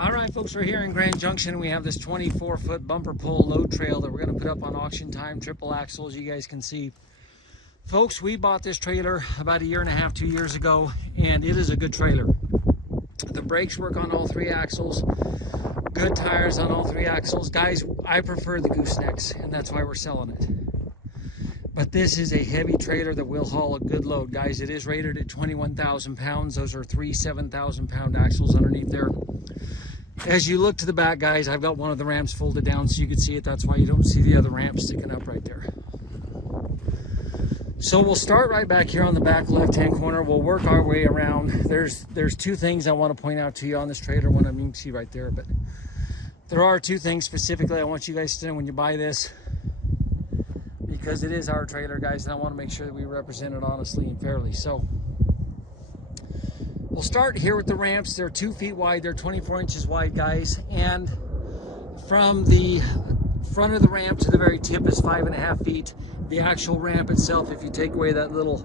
All right, folks, we're here in Grand Junction. We have this 24-foot bumper pole load trail that we're going to put up on auction time, triple axles, you guys can see. Folks, we bought this trailer about 1.5 years, 2 years ago, and it is a good trailer. The brakes work on all 3 axles, good tires on all 3 axles. Guys, I prefer the goosenecks, and that's why we're selling it. But this is a heavy trailer that will haul a good load. Guys, it is rated at 21,000 pounds. Those are 3 7,000-pound axles underneath there. As you look to the back, guys, I've got one of the ramps folded down so you can see it. That's why you don't see the other ramp sticking up right there. So we'll start right back here on the back left-hand corner. We'll work our way around. There's 2 things I want to point out to you on this trailer. One of them you can see right there, but there are 2 things specifically I want you guys to know when you buy this, because it is our trailer, guys, and I want to make sure that we represent it honestly and fairly. So we'll start here with the ramps. They're 2 feet wide. They're 24 inches wide, guys. And from the front of the ramp to the very tip is 5.5 feet. The actual ramp itself, if you take away that little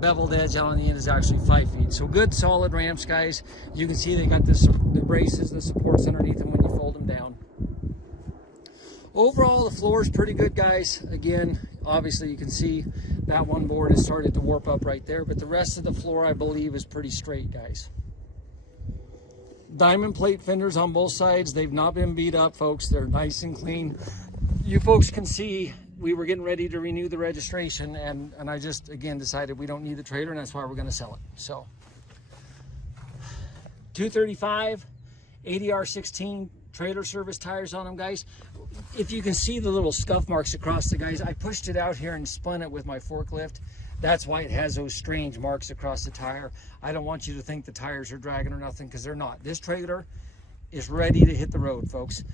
beveled edge out on the end, is actually 5 feet. So good, solid ramps, guys. You can see they got the braces, the supports underneath them when you fold them down. Overall, the floor is pretty good, guys. Again, obviously you can see that one board has started to warp up right there, but the rest of the floor, I believe, is pretty straight, guys. Diamond plate fenders on both sides. They've not been beat up, folks. They're nice and clean. You folks can see we were getting ready to renew the registration, and I just, again, decided we don't need the trailer, and that's why we're going to sell it. So 235 ADR 16 trailer service tires on them, guys. If you can see the little scuff marks across the, guys, I pushed it out here and spun it with my forklift. That's why it has those strange marks across the tire. I don't want you to think the tires are dragging or nothing, because they're not. This trailer is ready to hit the road, folks,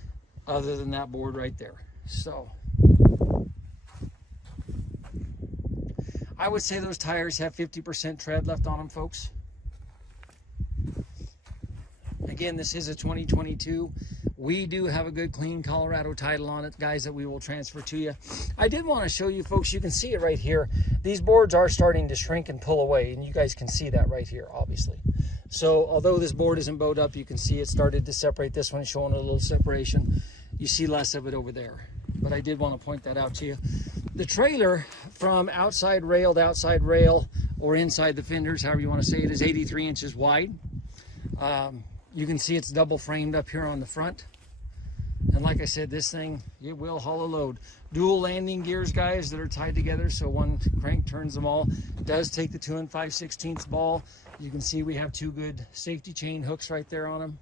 other than that board right there. So I would say those tires have 50% tread left on them, folks. Again, this is a 2022. We do have a good, clean Colorado title on it, guys, that we will transfer to you. I did want to show you, folks, you can see it right here. These boards are starting to shrink and pull away, and you guys can see that right here, obviously. So although this board isn't bowed up, you can see it started to separate. This one showing a little separation. You see less of it over there. But I did want to point that out to you. The trailer, from outside rail to outside rail, or inside the fenders, however you want to say it, is 83 inches wide. You can see it's double framed up here on the front. And like I said, this thing, it will haul a load. Dual landing gears, guys, that are tied together, so one crank turns them all. It does take the 2 5/16 ball. You can see we have 2 good safety chain hooks right there on them.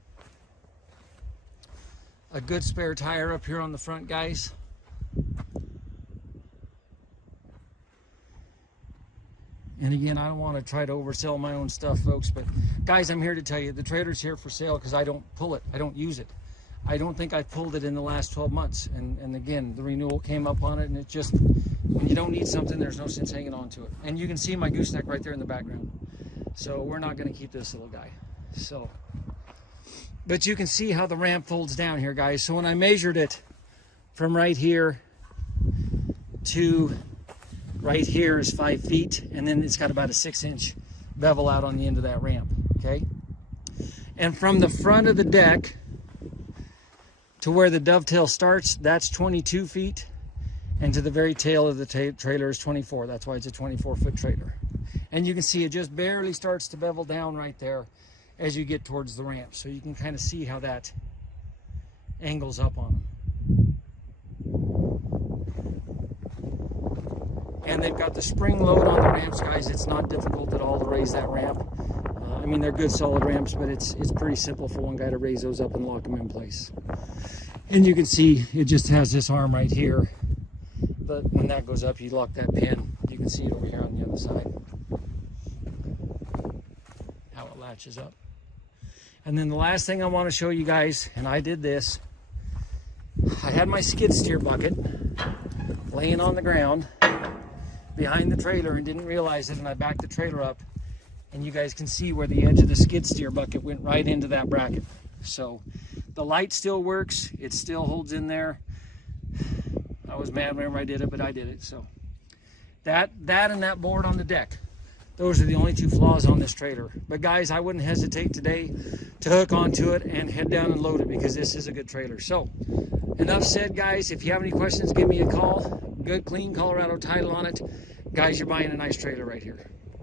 A good spare tire up here on the front, guys. And again, I don't want to try to oversell my own stuff, folks, but guys, I'm here to tell you the trailer's here for sale because I don't pull it. I don't use it. I don't think I've pulled it in the last 12 months. And again, the renewal came up on it, and it just, when you don't need something, there's no sense hanging on to it. And you can see my gooseneck right there in the background. So we're not going to keep this little guy. So, but you can see how the ramp folds down here, guys. So when I measured it from right here to right here is 5 feet, and then it's got about a 6-inch bevel out on the end of that ramp, okay? And from the front of the deck to where the dovetail starts, that's 22 feet, and to the very tail of the trailer is 24. That's why it's a 24-foot trailer. And you can see it just barely starts to bevel down right there as you get towards the ramp. So you can kind of see how that angles up on them. And they've got the spring load on the ramps, guys. It's not difficult at all to raise that ramp. I mean, they're good, solid ramps, but it's pretty simple for one guy to raise those up and lock them in place. And you can see it just has this arm right here. But when that goes up, you lock that pin. You can see it over here on the other side. How it latches up. And then the last thing I want to show you guys, and I did this. I had my skid steer bucket laying on the ground behind the trailer and didn't realize it, and I backed the trailer up, and you guys can see where the edge of the skid steer bucket went right into that bracket. So the light still works, it still holds in there. I was mad whenever I did it, but I did it. So that and that board on the deck, those are the only 2 flaws on this trailer. But guys, I wouldn't hesitate today to hook onto it and head down and load it, because this is a good trailer. So enough said, guys. If you have any questions, give me a call. Good, clean Colorado title on it. Guys, you're buying a nice trailer right here.